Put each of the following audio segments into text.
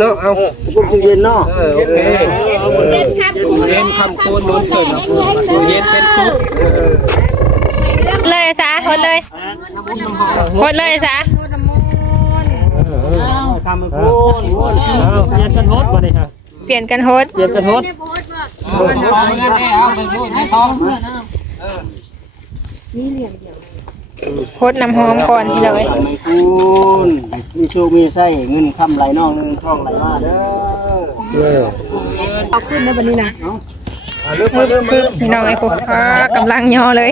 เนาะเอาพวกตู้เย็นเนาะเออโอเคเย็นคำโคนโน้นเกิดตู้เย็นเป็นซุปเลยซะหดเลยหดเลยซะทำมันโคนโคนเอาเปลี่ยนกันฮดมาดิฮะเปลี่ยนกันหดเปลี่ยนกันฮดเอาเงินนี่เอาไปพูดให้ท้องหด น้ำหอมก่อนพี่เลยทำมันโคนมีโชคมีไส้เงินคำไหลนองเงินทองไหลมาเด้อเออปึ๊บพี่น้องไอ้พวกอ่ากำลังย่อเลย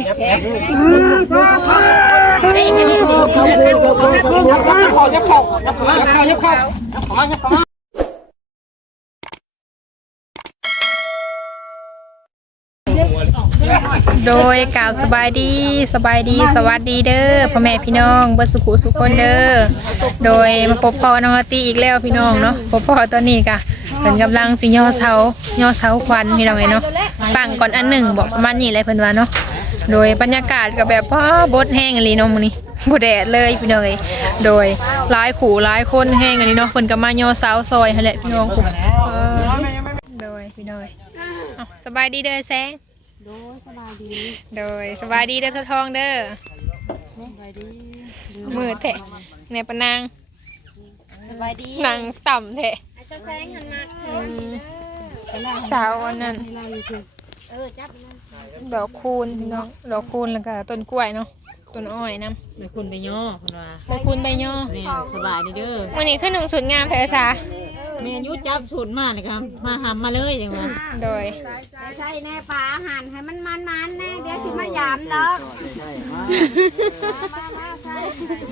โดยกล่าวสบายดีสบายดีสวัสดีเด้อพ่อแม่พี่น้องเบิดสุขุสุขคนเด้อโดยมาพบพ่อน้องอาตีอีกแล้วพี่น้องเนาะพบพ่อตอนนี้กะเป็นกำลังสิย่อเสาย่อเสาควันพี่น้องไงเนาะตั้งก่อนอันหนึ่งบอกประมาณนี้เลยเพิ่นว่าเนาะโดยบรรยากาศก็แบบพ่อบดแห้งอะไรเนาะมื้อนี้บ่แดดเลยพี่น้องเอ้ยโดยหลายขู่หลายคนแห้งอะไรเนาะเพิ่นก็มาย่อเสาซอยหั่นแหละพี่น้องกูเออโดยพี่น้องเอ้ยสบายดีเด้อแซง โดยสบายดีเด้อทะทองเด้อมือแทะในปะนางสบายดีนางต่ำแทะเจ้าแซงหันมาอืมสาวอันนั้นเออจับดอกคูณพี่น้องดอกคูณแล้วก็ต้นกล้วยเนาะต้นอ้อยน้ไปคุณไปย่อคุณว่าำดอกคูณใบย่อแม่สบายดีเด้อวันนี้ขึ้นหนึ่งสุดงามเถอะสาแม่ยุจับสูตรมาเลยครับ มาหำมาเลยจังหวะโดย ใช่แน่ปลาอาหารให้มันมันมันแน่เดี๋ยวสิมายามดอกใช่มา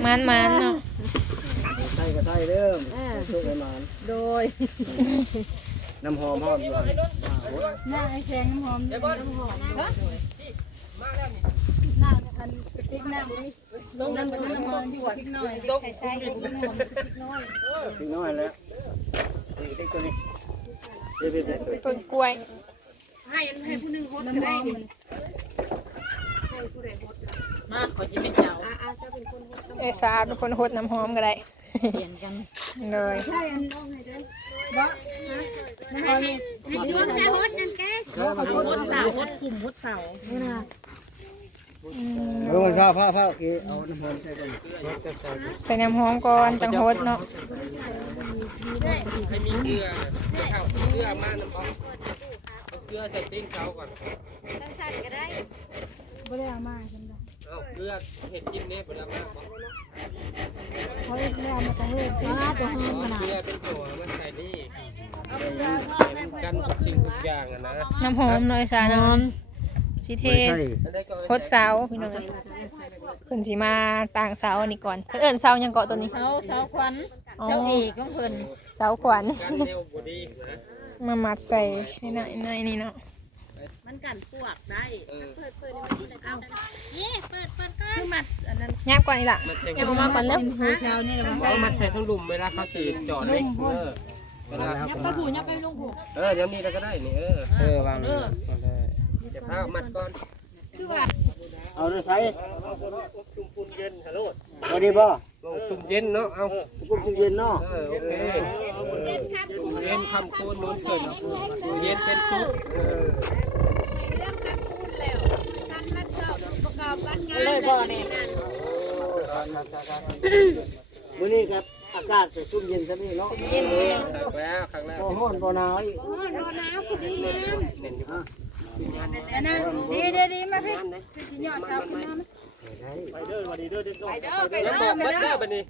มันมันๆเนาะใช่ก็ใช่เด้อโชคให้มาโดยน้ำหอมหอมอยู่พี่น้อยแล้ว เด็กตัวนี้เด็กเด็กตัวต้นกล้วยมาขอจิ้มเป็นเจ้าเอยสาเป็นคนหดน้ำหอมก็ได้เปลี่ยนกันโดยให้ดวงใจฮดนั่นแกเออมันข้าวผ้าผ้าโอเคเอาน้ำหอมใส่ก่อนใส่น้ำหอมก่อนจังหดเนาะ ให้มีเกลือข้าเกลือมาน้ำเอาเอาเกลือใส่ติ้งเขาก่อนตั้งสั่นก็ได้เอาเกลือเห็ดกินเนี่ยผลไม้บอกมาตัวห้องขนาดเกลือเป็นตัวมันใส่นี่กันสิ่งทุกอย่างอะนะน้ำหอมเนาะไอ้สาเนาะสิเทสโคตรเสาพี่น้องเพิ่นสิมาต่างเสาอันนี้ก่อนเพิ่นเอิ้นเสายังเกาะตัวนี้เสาเสาควันเสาเอกของเพิ่นาขวัญกันเร็วบดีนะมามัดใส่ในหน่อยในนี่เนาะมันกันปวกได้เออเปิดเปิดมันนี่เอาเย่เปิดเปิดกันคือมัดอันนั้นยับก่อนนี่ล่ะมันใส่ยับออกมาก่อนเร็วโฮเซลนี่แหละเอามันใส่ทั้งลุมเวลาเขาฉีดจอดเล็กเออเวลายับไปผูยับไปลงผูเออเดี๋ยวนี้เราก็ได้นี่เออเออวางนี่เดี๋ยวพามัดก่อน เอาด้วยใช้ซุ่มปุ่นเย็นฮัลโหลพอดีป่ะลงซุ่มเย็นเนาะ เอาพวกตู้เย็นเนาะเออโอเคเย็นคำโคนโน้นเกิดตู้เย็นเป็นซุปเออเลยบ่เนี่ยมื้อนี้ครับอากาศจะชุ่มเย็นซะนี่เนาะครั้งแล้วครั้งแล้วบ่ร้อนบ่หนาวอีกนอนน้ำกูดีนะเน้นอยู่อันนั้นดีดีดีมาพี่แล้วบอกมัดเด้อบัดนี้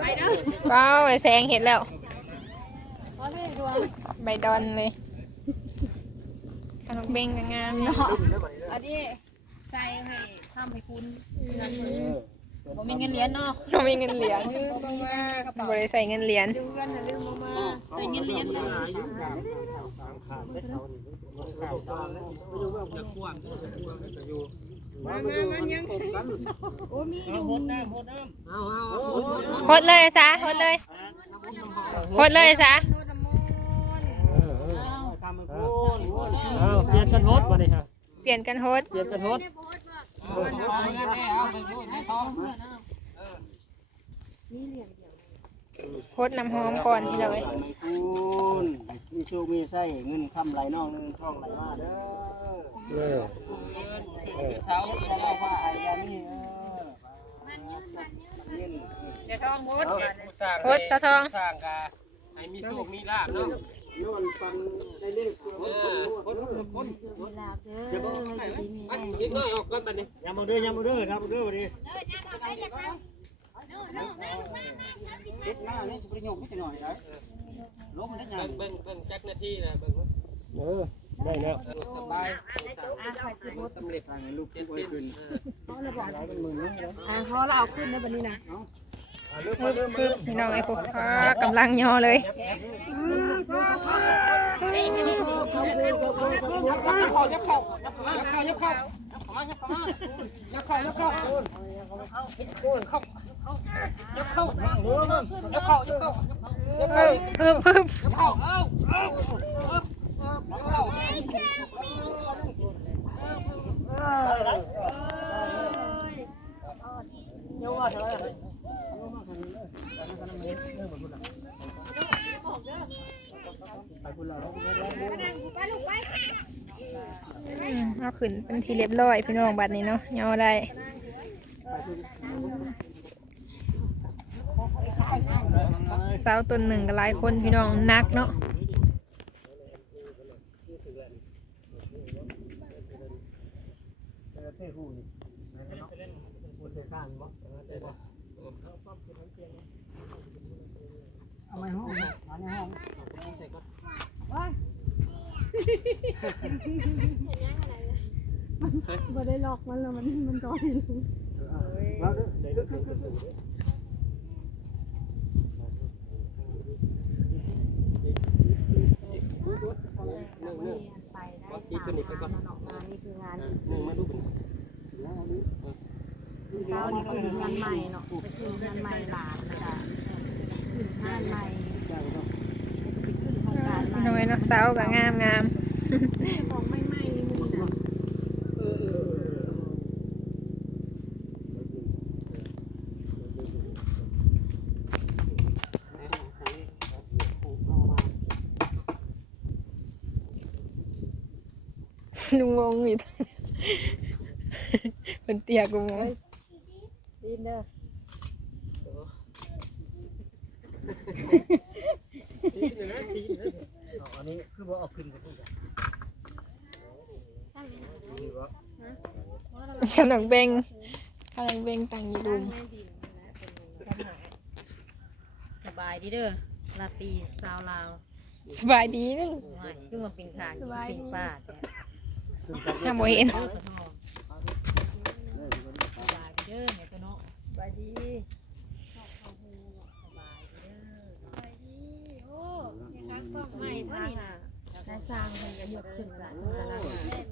ไปเป้าไอ้แสงเห็นแล้วใบดอนเลยขนมเบงก็งามเนาะอันนี้ใส่ให้ทำให้คุณบ่มีเงินเหรียญเนาะเรามีเงินเหรียญบริใส่เงินเหรียญใส่เงินเหรียญ ขาดได้เช่ขอ้ม่รู้ควงจะยสันโอ้มีหดเลยซะหดเลยหดเลยซะเปลี่ยนกันโฮสมาเลยฮะเปลี่ยนกันโฮสเปลี่ยนกันโฮสโฮสน้ำหอมก่อนพี่เลย โชคมีใส่เงินคำไรลนองเงินทองไรมาเด้อเออเออเสาเงินเล่าว่าไอ้ยานี่เดี๋ยวทองพุโพุดโพดสะทองสร้างกาให้มีสุคมีลาบเนาะโยนฟังเออพุลขคนคนคนจะบอกให้มันยิงน้อยออกก่อนบัดนี้ยามาเด้อยามาเด้อครับเด้อบัดนี้เด็กหน้านี่สุริยงไม่จะหน่อยได้ ลงได้งเบิ้งเบิ่งจักหน้าที่นะเบิ้งเออได้แล้วสบายสำเร็จทางลูกเจ็ดสิบเขาเราบอกอ่าเขาเราเอาขึ้นแล้ววันนี้นะพี่น้องไอ้พวกข้ากำลังย่อเลยเข้า เอาขึ้นเป็นทีเรียบร้อยพี่น้องบัดนี้เนาะย่อได้ สาวต้นหนึ่งกับหลายคนพี่น้องนักเนาะเอาไม่ห้องเอาในห้องบ่ได้ลอกมันแล้วมันมันต่อยเราเด้อที่ขึ้นอีกไปก่อนนี่คืองานหนึ่งมาดูกันเช้านี่คืองานใหม่เนาะไปคืองานใหม่หลานนะคะคืองานใหม่ขึ้นโครงการใหม่ น้อยเนาะเสากับงามงาม ของใหม่ๆนี่มึงน่ะ ลุงงงอยู่ เป็นเตียกูงงดินเด้ออันนี้คือบ่เอาขึ้นกับผู้ใหญ่ขนมเบงขนมเบงตังอยีรุมสบายดีเด้อลาตรีสาวลาวสบายดีนึงไม่คือมาเป็นขาเป็นป้าแต่ห้ามบ่เห็น เอากระทอสบายดีเด้อเนี่ยตัวเนาะสบายดีไม่ทางน่ะนายสร้างเพิ่นก็ยกขึ้นสร้างขึ้นแล้วนะ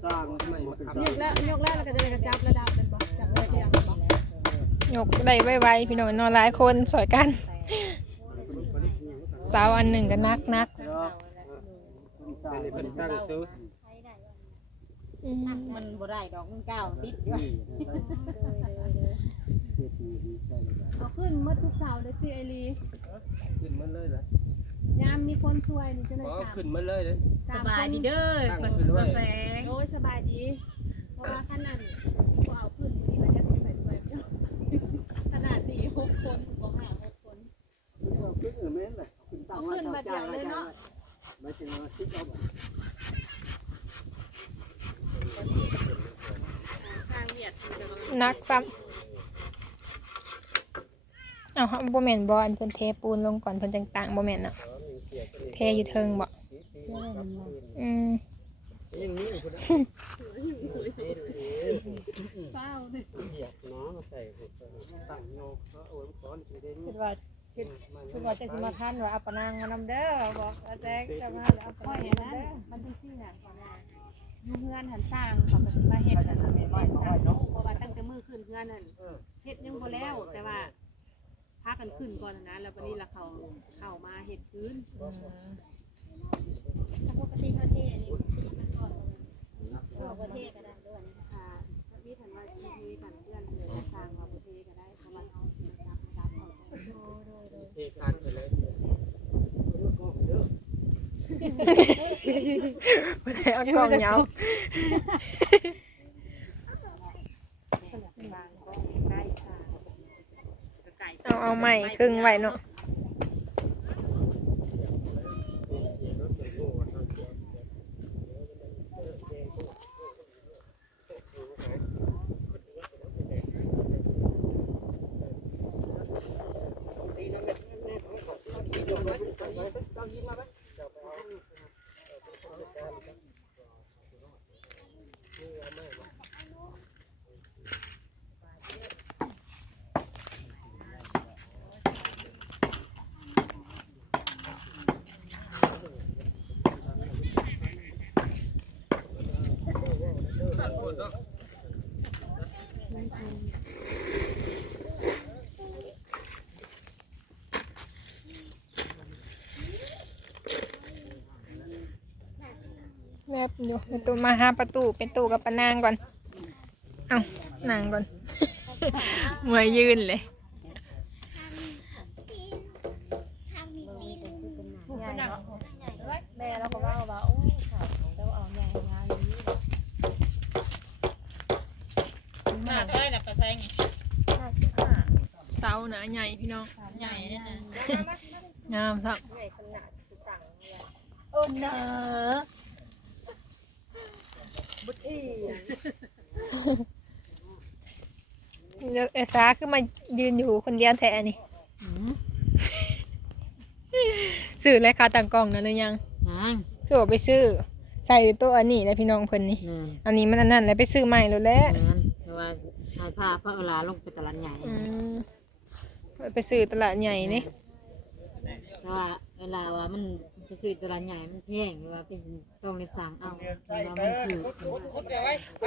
สร้างไม่มาเป็นยกแล้วยกแล้วแล้วก็จะไปจับระดับเป็นบ่จับเลยเพียงบ่ยกได้ไวๆพี่น้องนอนหลายคนสอยกันสาวอันหนึ่งก็นักนักเป็นตั้งซื้อ อืมมันบ่ได้ดอกมันเก้าติดอยู่เอาขึ้นเมื่อทุกเสาร์เลยสิไอรีขึ้นมาเลยเหรอยามมีคนช่วยนี่จะได้อ๋อตามขึ้นมาเลยเลย สบายดีเด้อปัสสาวะแสงโอ้ยสบายดี เพราะว่าขนาดก็เอาขึ้นนี่เรายังมีไปช่วยเจ้าขนาดนี้หกคนบ่ห้าหกคนขึ้นเออแม่นเลยขึ้นตั้งไว้ไม่ถึงว่าคิดเอาแบบสร้างเวียดมันจะมา นักซ้ำเอาเขาบ่แม่นบ่อันเพิ่นเทปูนลงก่อนเพิ่นจังต่างบ่แม่นเนาะเทอยู่เทิงบ่อืมเฝ้าเลยเหยียบน้องมาใส่ตั้งโยกโอ้ยก้อนสิได้คิดว่าคิดคิดว่าจะสิมาทันว่าเอาปะนางมานำเด้อบอกอาแจงจะมาเอาปะค่อยนางอันมานั้นเด้อมันที่ซี่น่ะก่อนว่า ยู่เฮือนหันสร้างเขาก็สิมาเฮ็ดอันนั้นสร้างเพราะว่าตั้งแต่มือขึ้นเฮือนนั่นเฮ็ดยังบ่แล้วแต่ว่าพากันขึ้นก่อนนะแล้ววันนี้ละเขาเข้ามาเฮ็ดพื้นถ้าปกติเขาเทนี่สีมัก่อนเอาบ่ทก็ได้ด้วยนะคะมีถันว่ามีถันเพื่อนเลยสร้างว่าบ่เทก็ได้เพระว่าเอาสิมาจับจับเอาเทคันไปเลย บ่ได้เอากล้องเหงาบางก็ใกล้ค่ะไก่เอาเอาใหม่ครึ่งไว้เนาะ บอยู่เป็นตัวมาหาประตูเป็นตู้กับปะนางก่อน เอานั่งก่อน เมื่อยยืนเลยแม่เราก็ว่าว่าโอ้ยค่ะเจ้าเอาใหญ่งานนี้หน้าเท่าไหร่น่ะปลาไซไงห้าสิบห้าเสาหนาใหญ่พี่น้องใหญ่เนี่ยนะงามครับใหญ่ขนาดสุดสั่งเลยโอ้เนอะ บุตรีเลือกเอซาคือมายืนอยู่คนเดียวแท้นี่ซื้อเลยคาตังกล้องนะหรือยังยังคือว่าไปซื้อ ใส่ตัวอันนี้นะพี่น้องเพิ่นนี่ นั่นอันนี้มันอันนั้นแล้วไปซื้อใหม่แล้วแหละนั่นแต่ว่าถ่ายภาพพระเวลาลงไปตลาดใหญ่อืมไปซื้อตลาดใหญ่นี่แต่ว่าเวลาว่ามัน ไปซื้อตลาดใหญ่มันแพงหรือว่าเป็นต้องเลยสั่งเอาหรือว่ามันคือ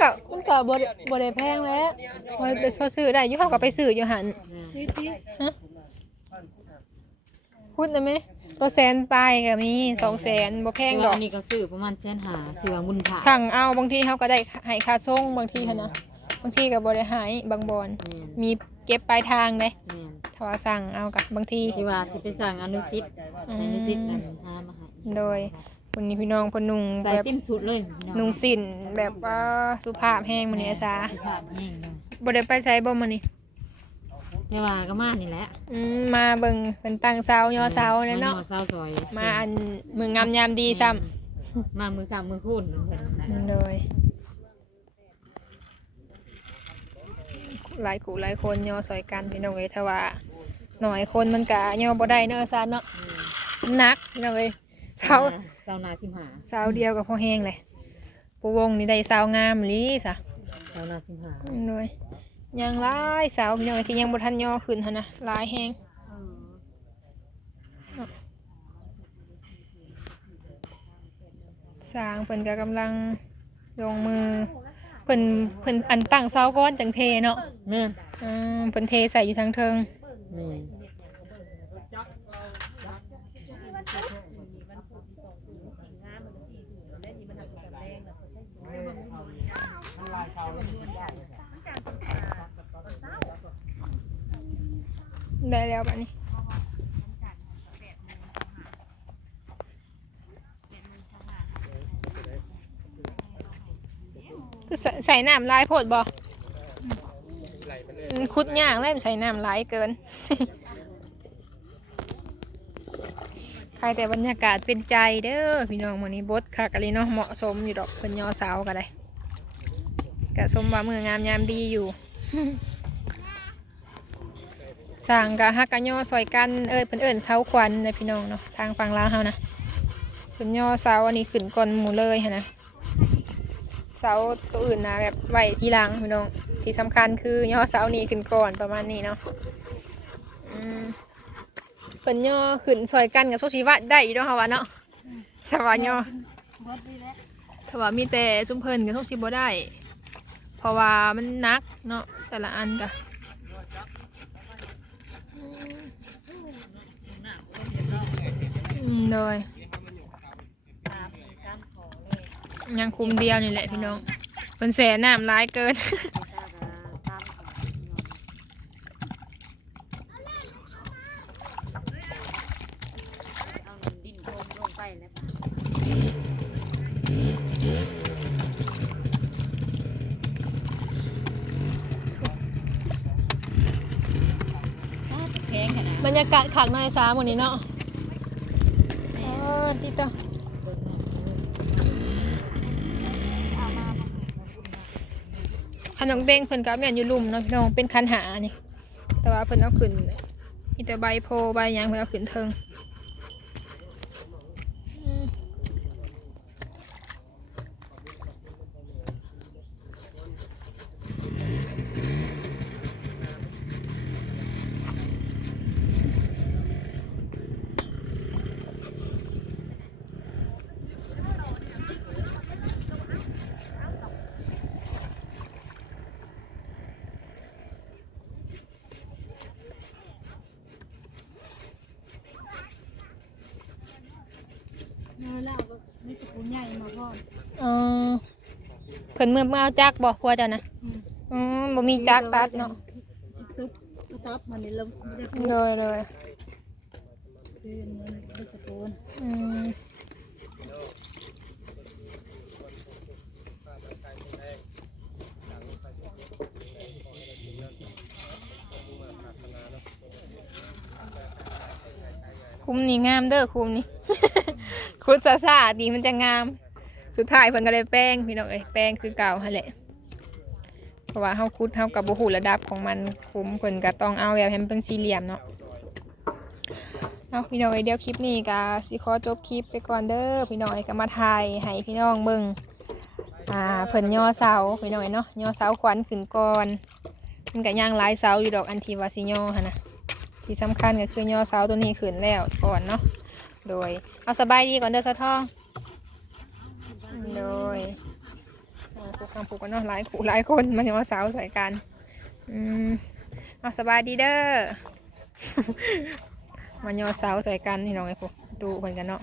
ก็มันก็บ่ได้บ่ได้แพงแล้วว่าแต่พอซื้อได้อยู่เฮาก็ไปซื้ออยู่หั่นนั่นพูดได้ไหมตัวแสนปลายก็มี200,000บ่แพงดอกแต่ว่าอันนี้ก็ซื้อประมาณแสนหาซื้อว่าบุญผ่าสั่งเอาบางทีเขาก็ได้ให้ค่าส่งบางทีหั้นนะบางทีก็บ่ได้ใหายบางบอน แม่นมีเก็บปลายทางเลย แม่น ถ้าว่าสั่งเอากับบางที ที่ว่าสิไปสั่งอนุสิทธิ์อนุสิทธิ์นั่นหามาให้โดยคนนี้พี่น้องเพนนุ่งใส่แบบติ้มชุดเลยพี่องนุ่งสินแบบว่าสุภาพแห้งมื้อนี้อาซาสุภาพแห้งเลยบ่ได้ไปใช้บ่มื้อนี้แต่ว่าก็มานี่แหละอืมมาเบิ่งเพิ่นตั้งเสาย่อเสาแล้เนาะ มเสาซอยมาอันมืองามยามดีซ้ำมามือกำมือคูนเหมือนกันนะโดย หลายกูหลายคนย่อซอยกันพี่น้องเอ้ยถ้าว่าหน่อยคนมันก็ย่อบ่ได้เนาะอาซาเนาะหนักพี่น้องเอ้ยเสาเสานาชิมหาเสาเดียวกับพอแห้งเลยปูวงนี่ได้เสางามอีหลีสะเสานาชิมหาหน่อยยังหลายเสาพี่น้องเอ้ยที่ยังบ่ทันย่อขึ้นหั่นนะหลายแฮงสร้างเพิ่นก็กำลังลงมือเพิ่นเพิ่นอันตั้งเสาก้อนจังเทเนาะแม่นอืมเพิ่นเทใส่อยู่ทางเทิงแม่นได้แล้วบัดนี้ ใส่ใส่น้ำลายโพดบ่ไหลไปเลยอืมคุดยางเลยใส่น้ำลายเกิน ใครแต่บรรยากาศเป็นใจเด้อพี่น้องมื้อนี้บดค่ะกะลีเนาะเหมาะสมอยู่ดอกเพิ่นยอสาวก็ได้กะสมว่ามืองามยามดีอยู่สั่งกะฮักกะย่อซอยกันเอ้ยเพิ่นเอิ้นเสาควันนะพี่น้องเนาะทางฝั่งลาวเฮานะเพิ่นย่อเสาอันนี้ขึ้นก่อนหมูเลยหั่นนะ เสาตัวอื่นนะแบบไว้ทีหลังพี่น้อง ที่สำคัญคือย่อเสานี้ขึ้นก่อนประมาณนี้เนาะเพิ่นย่อขึ้นซอยกันกับโซชีวะได้อยู่เนาะเฮาว่าเนาะถ้าว่าย่อถ้าว่ามีแต่ซุ้มเพิ่นก็โซชีบ่ได้ เพราะว่ามันนักเนาะแต่ละอันก็อืมเลย ยังคุมเดียวนี่แหละพี่น้องเป็นแสนน้ำร้ายเกินเอาดินโคมลงไปแล้วแพงขนาดบรรยากาศขากน้อยสามวันนี้เนาะเออติดต่อ ขนมเบ้งเพิ่นกับแม่นอยู่ลุ่มเนาะพี่น้องเป็นคันหานี่ แต่ว่าเพิ่นเอาขึ้นมีแต่ใบโพใบหยางเพิ่นเอาขึ้นเทิงอืมเออเพิ่นเมื่อมาเอาจักบอกพัวเจ้านะอืมบ่มีจักตัดเนาะตุ๊บต๊อบมันนี่เราไม่ได้พูดเลยเลยซื้อเงินได้ตะโกนอืมคุมนี่งามเด้อคุมนี่ คุดซาซาดีมันจะงาม สุดท้ายเพิ่นก็เลยแป้งพี่น้องเอ้ยแป้งคือเก่าหั่นแหละเพราะว่าเฮาคุดเฮากับบ่ฮู้ระดับของมันคุ้มเพิ่นก็ต้องเอาแบบให้มันเป็นสี่เหลี่ยมเนาะเอาพี่น้องเอ้ยเดี๋ยวคลิปนี้ก็สิขอจบคลิปไปก่อนเด้อพี่น้องเอ้ยก็มาถ่ายให้พี่น้องเบิ่งอ่าเพิ่นย่อเสาพี่น้องเอ้ยเนาะย่อเสาขวัญขึ้นก่อนมันก็ย่างหลายเสาอยู่ดอกอันที่ว่าสิย่อหั่นนะที่สำคัญก็คือย่อเสาตัวนี้ขึ้นแล้วก่อนเนาะโดยเอาสบายดีก่อนเด้อสะทอง โดยผูกคำผูกกันเนาะหลายขู่หลายคนมันย่อเสาวใส่กันอืมเอาสบายดีเด้อมันยอเสาวใส่กันพี่น้องไอ้พวกดูเหมือนกันเนาะ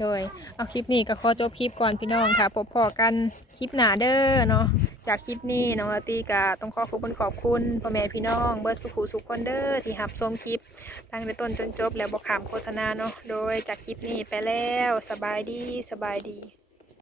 โดยเอาคลิปนี้ก็ขอจบคลิปก่อนพี่น้องค่ะพบพอกันคลิปหนาเด้อเนาะจากคลิปนี้น้องอาตีกาต้องขอขอบคุณขอบคุณพ่อแม่พี่น้องเบิร์ดสุขุสุขคนเด้อที่หับชมคลิปตั้งแต่ต้นจนจบแล้วบอกขามโฆษณาเนาะโดยจากคลิปนี้ไปแล้วสบายดีสบายดี